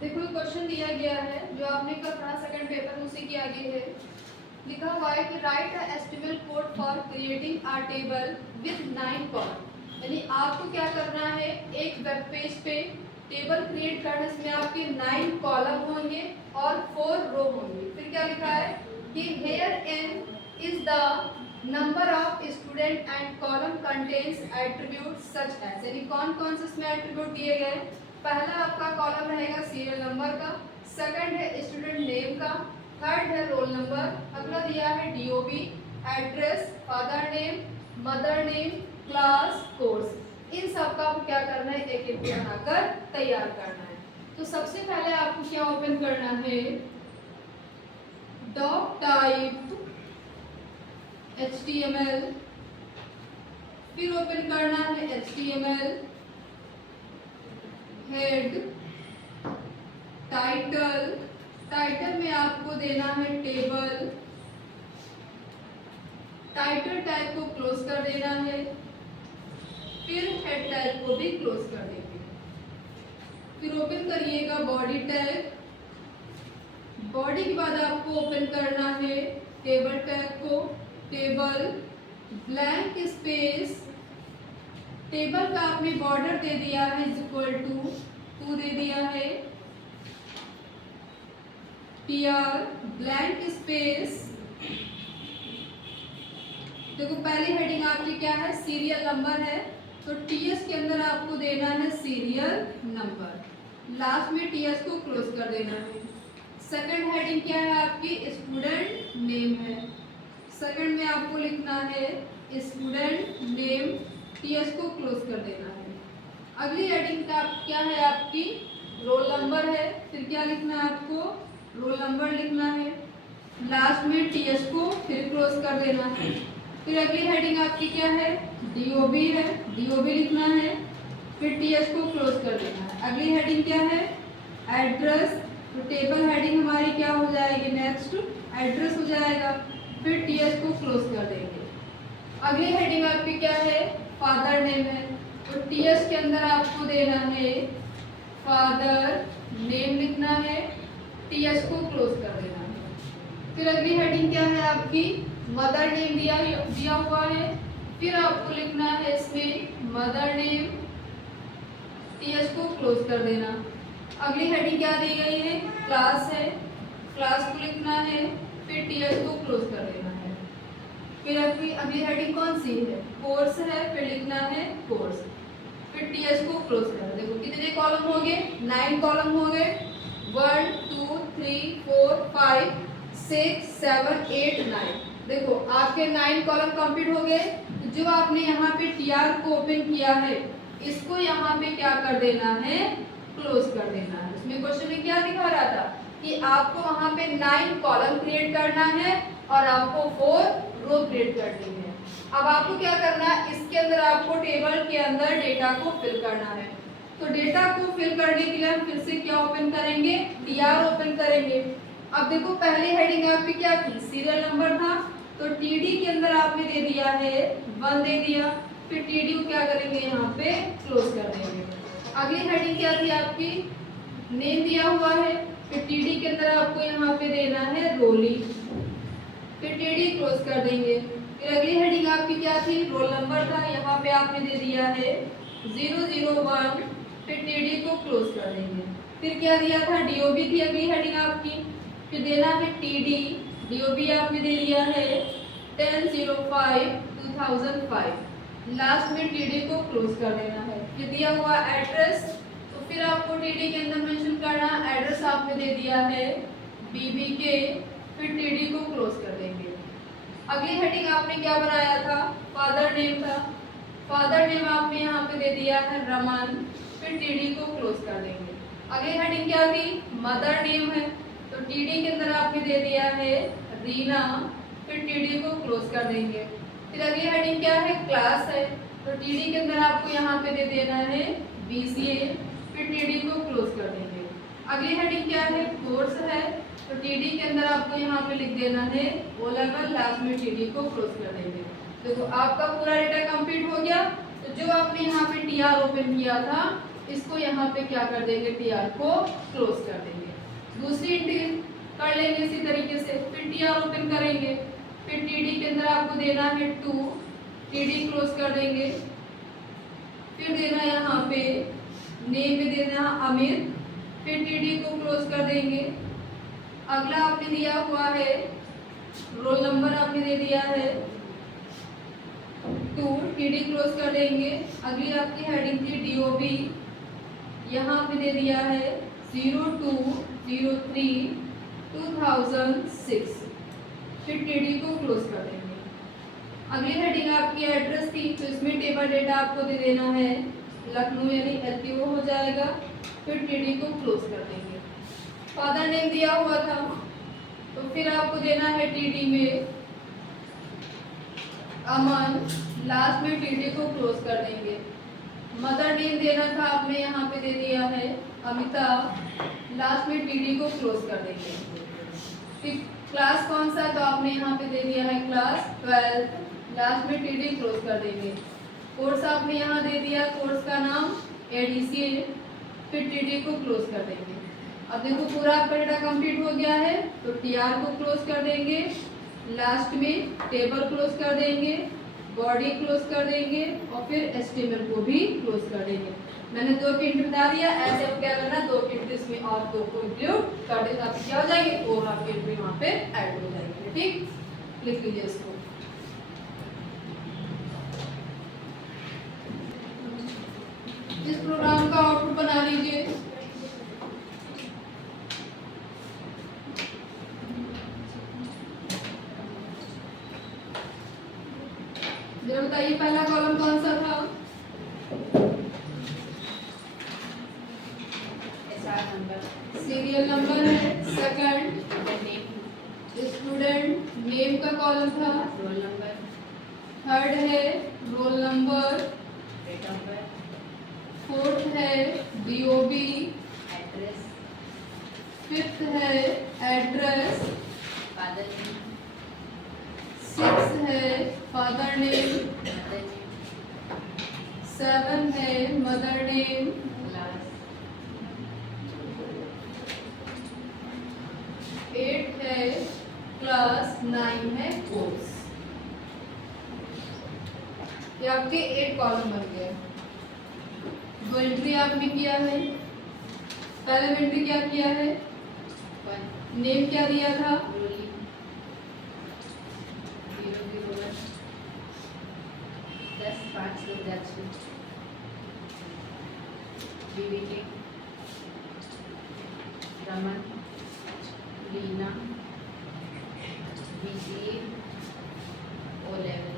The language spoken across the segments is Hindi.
देखो क्वेश्चन दिया गया है जो आपने कल पढ़ा सेकंड पेपर उसी के आगे है। लिखा हुआ है कि right a HTML code for creating a table with 9 column. यानी आपको क्या करना है, एक वेब पेज पे टेबल क्रिएट करना, इसमें आपके 9 कॉलम होंगे और 4 रो होंगे। फिर क्या लिखा है कि here N is the number of student and column contains attribute such as. यानी कौन कौन से इसमें एट्रीब्यूट दिए गए। पहला आपका कॉलम रहेगा सीरियल नंबर का, सेकंड है स्टूडेंट नेम का, थर्ड है रोल नंबर, अगला दिया है DOB, address, father name, mother name, class, course. इन सब का आपको क्या करना है, एक एक बनाकर तैयार करना है। तो सबसे पहले आपको क्या ओपन करना है, डॉक टाइप HTML, फिर ओपन करना है HTML हेड, टाइटल, टाइटल में आपको देना है टेबल, टाइटल टैग को क्लोज कर देना है, फिर हेड टैग को भी क्लोज कर देंगे। फिर ओपन करिएगा बॉडी टैग, बॉडी के बाद आपको ओपन करना है टेबल टैग को, टेबल ब्लैंक स्पेस, टेबल का आपने बॉर्डर दे दिया है इज इक्वल टू 2 दे दिया है, टीआर ब्लैंक स्पेस। देखो पहली हेडिंग आपकी क्या है, सीरियल नंबर है, तो टीएस के अंदर आपको देना है सीरियल नंबर, लास्ट में टीएस को क्लोज कर देना है। सेकंड हेडिंग क्या है आपकी, स्टूडेंट नेम है, सेकंड में आपको लिखना है स्टूडेंट नेम, टीएस को क्लोज कर देना है। अगली हेडिंग का क्या है आपकी, रोल नंबर है, फिर क्या लिखना है आपको, रोल नंबर लिखना है, लास्ट में टीएस को फिर क्लोज कर देना है। फिर अगली हेडिंग आपकी क्या है, डीओबी है, डीओबी लिखना है, फिर टीएस को क्लोज कर देना है। अगली हेडिंग क्या है, एड्रेस, तो टेबल हेडिंग हमारी क्या हो जाएगी, नेक्स्ट एड्रेस हो जाएगा, फिर टीएस को क्लोज कर देंगे। अगली हेडिंग आपकी क्या है, फादर नेम है, तो टीएस के अंदर आपको देना है फादर नेम लिखना है, टीएस को क्लोज कर देना है। फिर अगली हेडिंग क्या है आपकी, मदर नेम दिया हुआ है, फिर आपको लिखना है इसमें मदर नेम, टीएस को क्लोज कर देना। अगली हेडिंग क्या दी गई है, क्लास है, क्लास को लिखना है, फिर टीएस को क्लोज कर देना है। फिर अगली हेडिंग कौन सी है, कोर्स है, फिर लिखना है कोर्स, फिर टीएस को क्लोज कर। देखो कितने कॉलम हो गए, 9 कॉलम हो गए, 1 2 3 4 5 6 7 8 9। देखो आपके 9 कॉलम कंप्लीट हो गए। जो आपने यहाँ पे टीआर को ओपन किया है, इसको यहाँ पे क्या कर देना है, क्लोज कर देना है। इसमें क्वेश्चन में क्या दिखा रहा था कि आपको वहाँ पे 9 कॉलम क्रिएट करना है और आपको 4 रो क्रिएट करनी है। अब आपको क्या करना है, इसके अंदर आपको टेबल के अंदर डेटा को फिल करना है। तो डेटा को फिल करने के लिए हम फिर से क्या ओपन करेंगे, टीआर ओपन करेंगे। अब देखो पहली हेडिंग आपकी क्या थी, सीरियल नंबर था, तो टीडी के अंदर आपने दे दिया है 1 दे दिया, फिर टीडी को क्या करेंगे, यहाँ पे क्लोज कर देंगे। अगली हेडिंग क्या थी आपकी, नेम दिया हुआ है, फिर टीडी के अंदर आपको यहाँ पे देना है रोली, फिर टीडी क्लोज कर देंगे। फिर अगली हेडिंग आपकी क्या थी, रोल नंबर था, यहाँ पे आपने दे दिया है 001, फिर टीडी को क्लोज कर देंगे। फिर क्या दिया था, डीओबी थी अगली हेडिंग आपकी, फिर देना है टीडी, डीओबी आपने दे दिया है 10/05/2005, लास्ट में टीडी को क्लोज कर देना है। फिर दिया हुआ एड्रेस, तो फिर आपको टीडी के अंदर मेंशन करना, एड्रेस आपने दे दिया है बीबीके, फिर टीडी को क्लोज कर देंगे। अगली हेडिंग आपने क्या बनाया था, फादर नेम था, फादर नेम आपने यहाँ पे दे दिया है रमन, फिर टीडी को क्लोज कर देंगे। अगली हेडिंग क्या थी, मदर नेम है, तो टीडी के अंदर आपने दे दिया है रीना, फिर टीडी को क्लोज कर देंगे। फिर अगली हेडिंग क्या है, क्लास है, तो टीडी के अंदर आपको यहाँ पे दे देना है बीसीए, फिर टीडी को क्लोज कर देंगे। अगली हेडिंग क्या है, कोर्स है, तो टीडी के अंदर आपको यहाँ पे लिख देना है ओ लेवल, लास्ट में टीडी को क्लोज कर देंगे। देखो आपका पूरा डेटा कंप्लीट हो गया। तो जो आपने यहाँ पे टीआर ओपन किया था, इसको यहाँ यहाँ पे क्या कर देंगे, टीआर को क्लोज कर देंगे। दूसरी एंट्री कर लेंगे इसी तरीके से, फिर टीआर ओपन करेंगे, फिर टीडी के अंदर आपको देना है 2, टीडी क्लोज कर देंगे, फिर देना यहाँ पे नेम में देना अमित, फिर टीडी को क्लोज कर देंगे। अगला आपने दिया हुआ है रोल नंबर, आपने दे दिया है 2, टीडी क्लोज कर देंगे। अगली आपकी हेडिंग थी डीओबी, यहाँ पे दे दिया है 02/03/2006, फिर टीडी को क्लोज कर देंगे। अगली हेडिंग आपकी एड्रेस थी, तो इसमें टेबल डेटा आपको दे देना है लखनऊ यानी एलपीओ हो जाएगा, फिर टीडी को क्लोज कर देंगे। फादर नेम दिया हुआ था, तो फिर आपको देना है टीडी में अमन, लास्ट में टीडी को क्लोज कर देंगे। मदर नेम देना था आपने, यहाँ पे दे दिया है अमिता, लास्ट में टीडी को क्लोज कर देंगे। फिर क्लास कौन सा, तो आपने यहाँ पे दे दिया है क्लास 12, लास्ट में टीडी क्लोज कर देंगे। कोर्स आपने यहाँ दे दिया, कोर्स का नाम एडीसीए, फिर टीडी को क्लोज कर देंगे। अब देखो पूरा आपका डेटा कंप्लीट हो गया है, तो टीआर को क्लोज कर देंगे, लास्ट में टेबल क्लोज कर देंगे, बॉडी क्लोज कर देंगे और फिर एचटीएमएल को भी क्लोज कर देंगे। मैंने 2 की एंट्री बता दिया, ऐसे अब क्या करना, 2 की एंट्री इसमें और 2 को इंक्लूड कर देना, आपकी क्या हो जाएगी, और आपकी एंट्री वहाँ पे ऐड हो जाएगी। ठीक, लिख लीजिए इसको। इस प्रोग्राम का आउटपुट बना लीजिए। जरा बताइए पहला कॉलम कौन सा था, सीरियल नंबर है। सेकंड स्टूडेंट नेम का कॉलम था, रोल नंबर। थर्ड है रोल नंबर, फोर्थ है डीओबी, एड्रेस। फिफ्थ है एड्रेस, फादर नेम। सिक्स है फादर नेम, मदर नेम। 7 है मदर नेम, क्लास। 8 है क्लास, 9 है कोर्स। ये आपके 8 कॉलम बन गए। 2 एंट्री आपने किया है। पहले में एंट्री क्या किया है, नेम क्या दिया था, 10/5/2006, BBT Raman, Reena, BCA O level.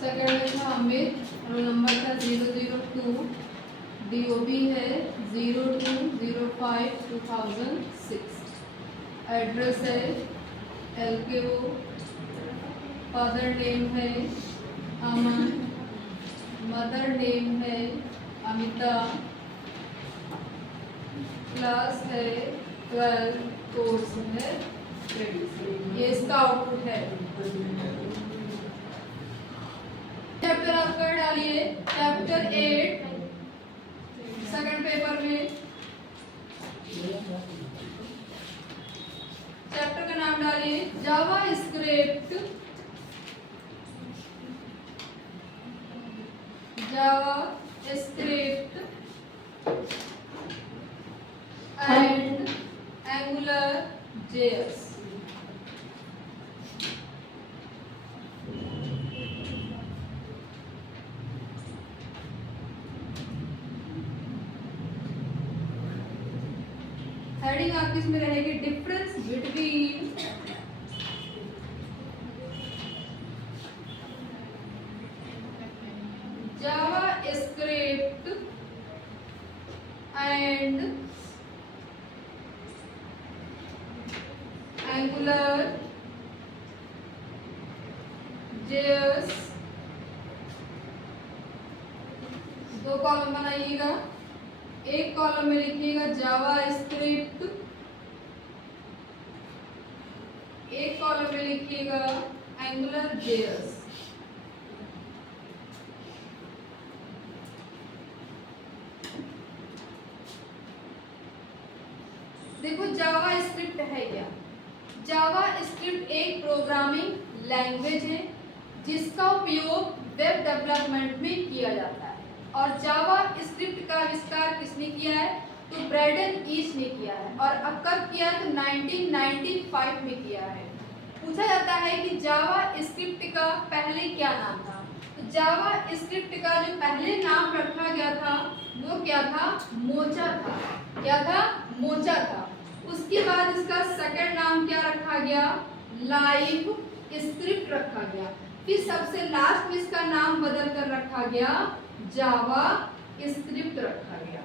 Second में था अमित, रोल नंबर था 002, डीओबी है 02/05/2006, एड्रेस है एलकेओ, फादर नेम है अमन, मदर नेम है अमिता, क्लास है 12, कोर्स है ट्रेडिशनल। ये इसका आउटपुट है। चैप्टर आप कर डालिए, चैप्टर 8 सेकंड पेपर में। चैप्टर का नाम डालिए JavaScript, JavaScript and Angular JS. Heading आपकी इसमें रहेगी difference between JavaScript and Angular JS. 2 column बनाइएगा, एक कॉलम में लिखिएगा जावा स्क्रिप्ट, एक कॉलम में लिखिएगा एंगुलर जेएस। देखो जावा स्क्रिप्ट है क्या? जावा स्क्रिप्ट एक प्रोग्रामिंग लैंग्वेज है जिसका उपयोग वेब डेवलपमेंट में किया जाता है। और जावा स्क्रिप्ट का आविष्कार किसने किया है? तो ब्रैडन ईच ने किया है। और अब कब किया? तो 1995 में किया है। पूछा जाता है कि जावा स्क्रिप्ट का पहले क्या नाम था? तो जावा स्क्रिप्ट का जो पहले नाम रखा गया था वो क्या था? मोचा था। क्या था? मोचा था। उसके बाद इसका सेकंड नाम क्या रखा गया? लाइव स्क्रिप्ट रखा गया। फिर सबसे लास्ट में इसका नाम बदल कर रखा गया जावा स्क्रिप्ट रखा गया।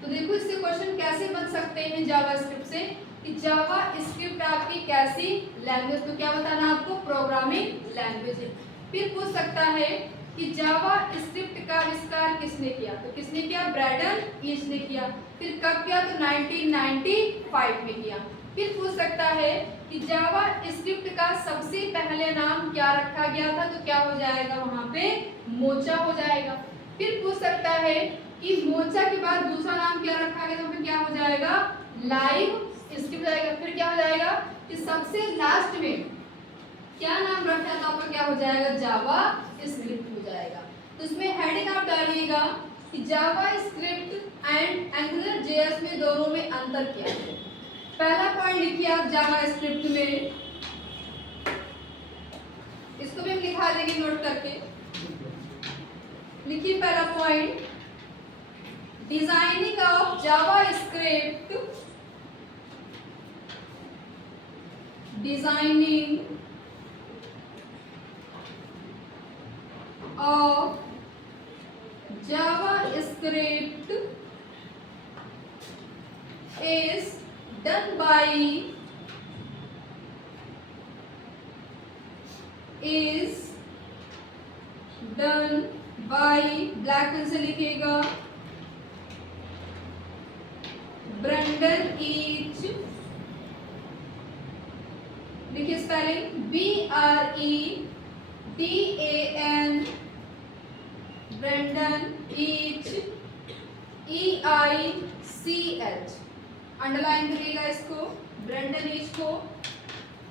तो देखो इससे क्वेश्चन कैसे बन सकते हैं जावा स्क्रिप्ट से कि जावा स्क्रिप्ट आपकी कैसी लैंग्वेज, तो क्या बताना आपको? प्रोग्रामिंग लैंग्वेज है। फिर पूछ सकता है कि जावा स्क्रिप्ट का आविष्कार किसने किया? तो किसने किया? ब्रैडन ईच ने किया। फिर कब किया? तो 1995 में किया। फिर पूछ सकता है कि जावा स्क्रिप्ट का सबसे पहले नाम क्या रखा गया था? तो क्या हो जाएगा वहां पे? मोचा हो जाएगा। फिर पूछ सकता है कि मोचा के बाद दूसरा नाम क्या रखा गया? तो फिर क्या हो जाएगा? लाइव स्क्रिप्ट जाएगा। फिर क्या हो जाएगा कि सबसे लास्ट में क्या नाम रखा है? तो आपका क्या हो जाएगा? जावा स्क्रिप्ट हो जाएगा। तो इसमें हेडिंग आप डालिएगा कि JavaScript and Angular JS में दोनों में अंतर क्या है। पहला पॉइंट लिखिए आप जावा स्क्रिप्ट में, इसको भी हम लिखा देंगे नोट करके। लिखिए पहला point, designing of JavaScript, designing of JavaScript is done by black pen से लिखिएगा ब्रेंडन ईच, लिखिए spelling BREDAN, Brendan Eich, EICH। Underline करिएगा इसको, ब्रेंडन ईच को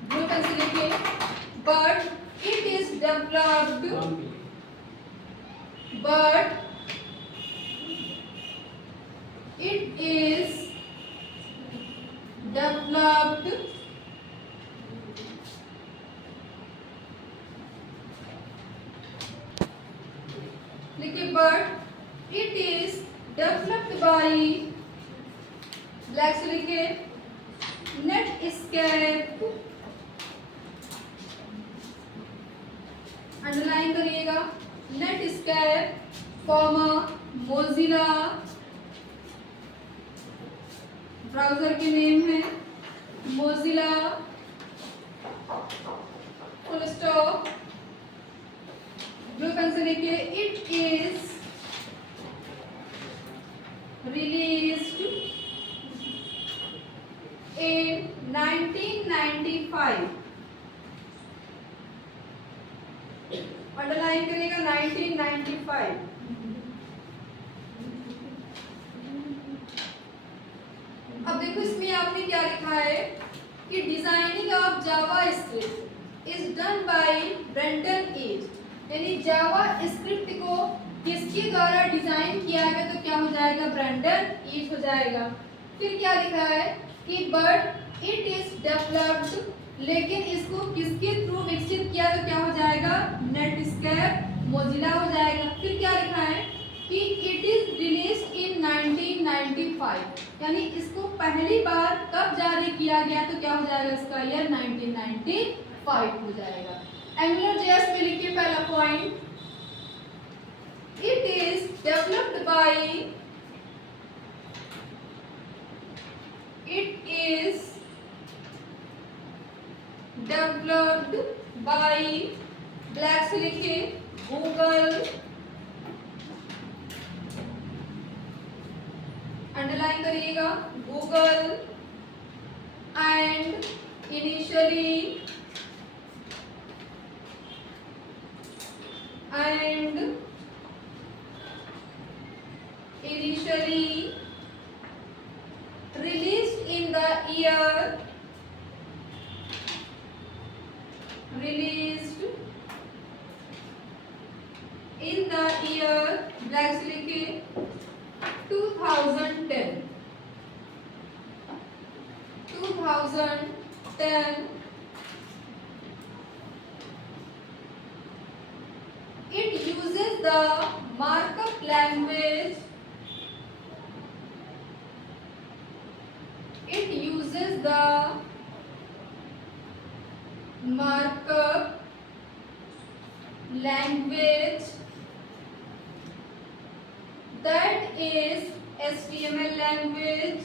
ब्लू पेन से लिखिए। But it is developed, but it is developed लिखिए but it is developed by black से लिखिए नेटस्केप, अंडरलाइन करिएगा नेटस्केप, मोजिला ब्राउजर के नेम है Mozilla, full stop, blue pen से लिखिए it is released in 1995, underline करिएगा 1995। अब देखो इसमें आपने क्या लिखा है कि designing of JavaScript is done by Brendan Eich, यानी जावा स्क्रिप्ट को किसके द्वारा डिजाइन किया गया? तो क्या हो जाएगा? ब्रेंडन ईच हो जाएगा। फिर क्या लिखा है कि बट इट इज डेवलप्ड, लेकिन इसको किसके थ्रू विकसित किया? तो क्या हो जाएगा? नेटस्केप मोजिला हो जाएगा। फिर क्या लिखा है कि इट इज रिलीज्ड इन 1995, यानी इसको पहली बार कब जारी किया गया? तो क्या हो जाएगा? इसका ईयर 1995 हो जाएगा। एंगुलर जेएस में लिखिए पहला point, it is developed by, it is developed by black से लिखिए गूगल, अंडरलाइन करिएगा Google and initially and released in the year blacks लिखिए 2010 it uses the markup language that is HTML language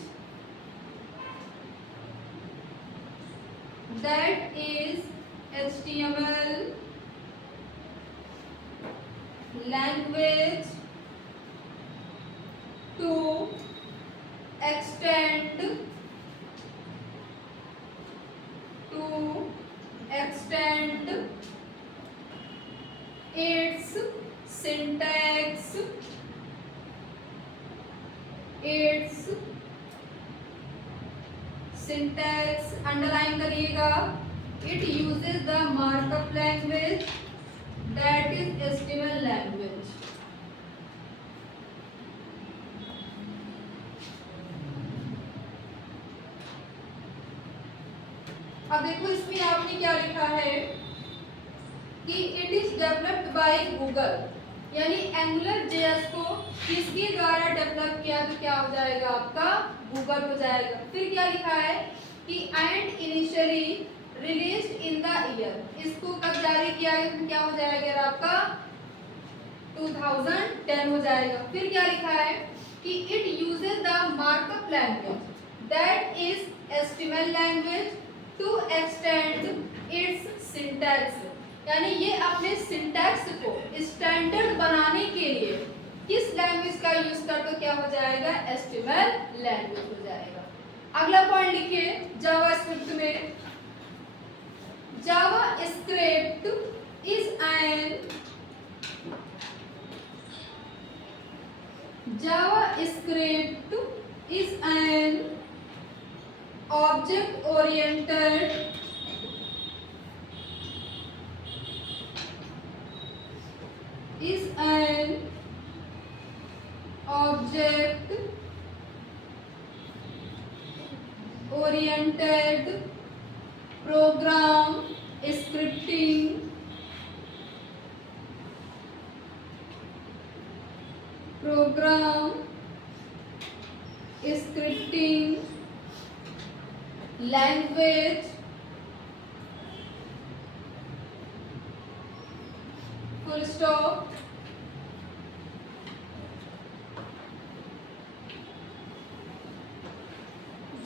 to extend its syntax underline करिएगा. It uses the markup language that is HTML language. अब देखो इसमें आपने क्या लिखा है कि it is developed by Google, यानी एंगुलर जेएस को किसके द्वारा डेवलप किया तो क्या हो जाएगा आपका गूगल हो जाएगा. फिर क्या लिखा है कि and initially released in the year, इसको कब जारी किया गया तो क्या हो जाएगा आपका 2010 हो जाएगा. फिर क्या लिखा है कि it uses the markup language that is HTML language to extend its syntax, यानी ये अपने सिंटैक्स को स्टैंडर्ड बनाने के लिए किस लैंग्वेज का यूज करते क्या हो जाएगा HTML लैंग्वेज हो जाएगा. अगला पॉइंट लिखिए जावास्क्रिप्ट में. JavaScript is N object oriented program scripting language full stop.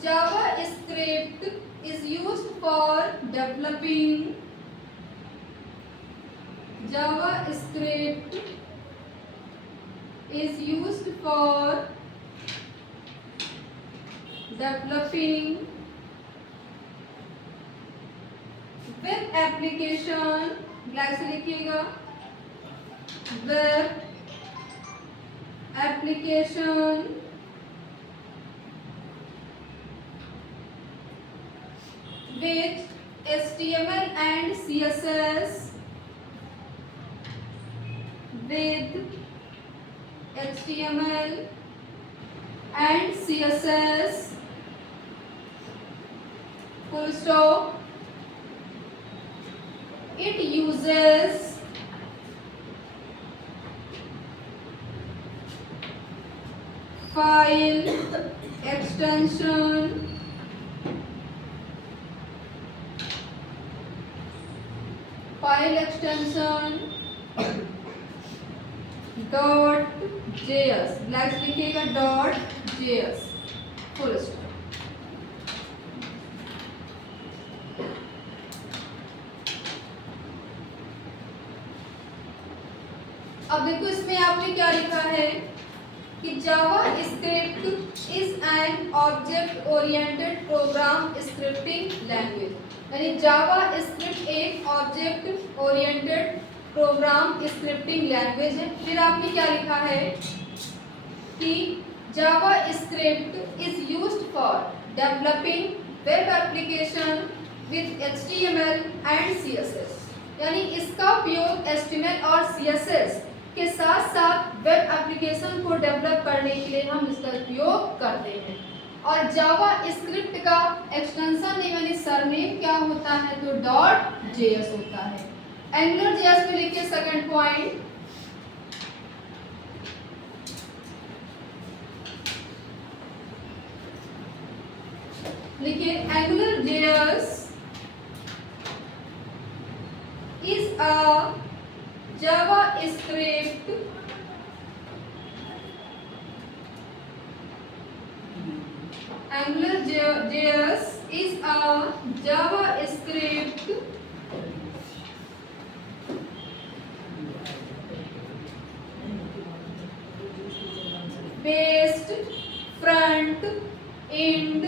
JavaScript is used for developing web application. Black से लिखिएगा web application with HTML and CSS full stop. It uses file extension .js. Black लिखिएगा .js फुल स्टॉप. अब देखो इसमें आपने क्या लिखा है कि JavaScript is an object oriented program scripting language. यानी जावा स्क्रिप्ट एक object oriented program scripting language है। फिर आपने क्या लिखा है कि JavaScript is used for developing web application with HTML and CSS, यानी इसका उपयोग HTML और CSS के साथ साथ वेब एप्लीकेशन को डेवलप करने के लिए हम इसका उपयोग करते हैं। और जावा स्क्रिप्ट का एक्सटेंशन नेम यानी सरनेम क्या होता है, तो .js होता है। एंगुलर जेएस में लिखिए सेकंड पॉइंट, लिखिए angular JS is a JavaScript AngularJS is a JavaScript based front end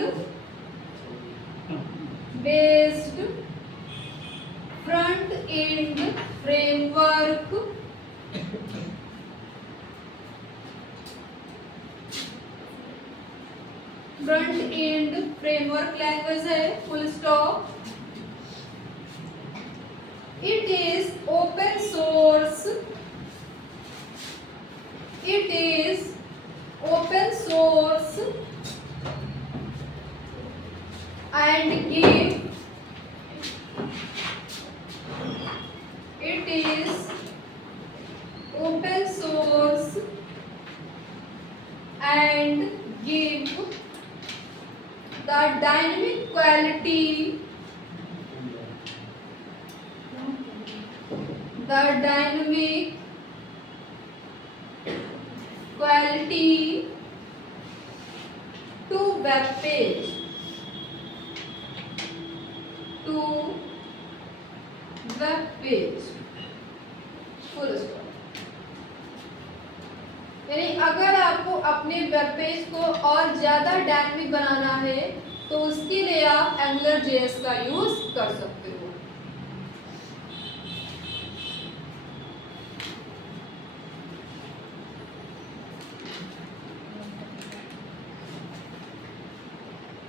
framework language है, full stop. It is open source and give it is open source and give the dynamic quality to web page full stop. यानी अगर आपको अपने वेब पेज को और ज्यादा डायनामिक बनाना है तो उसके लिए आप एंगुलर जेएस का यूज कर सकते हो।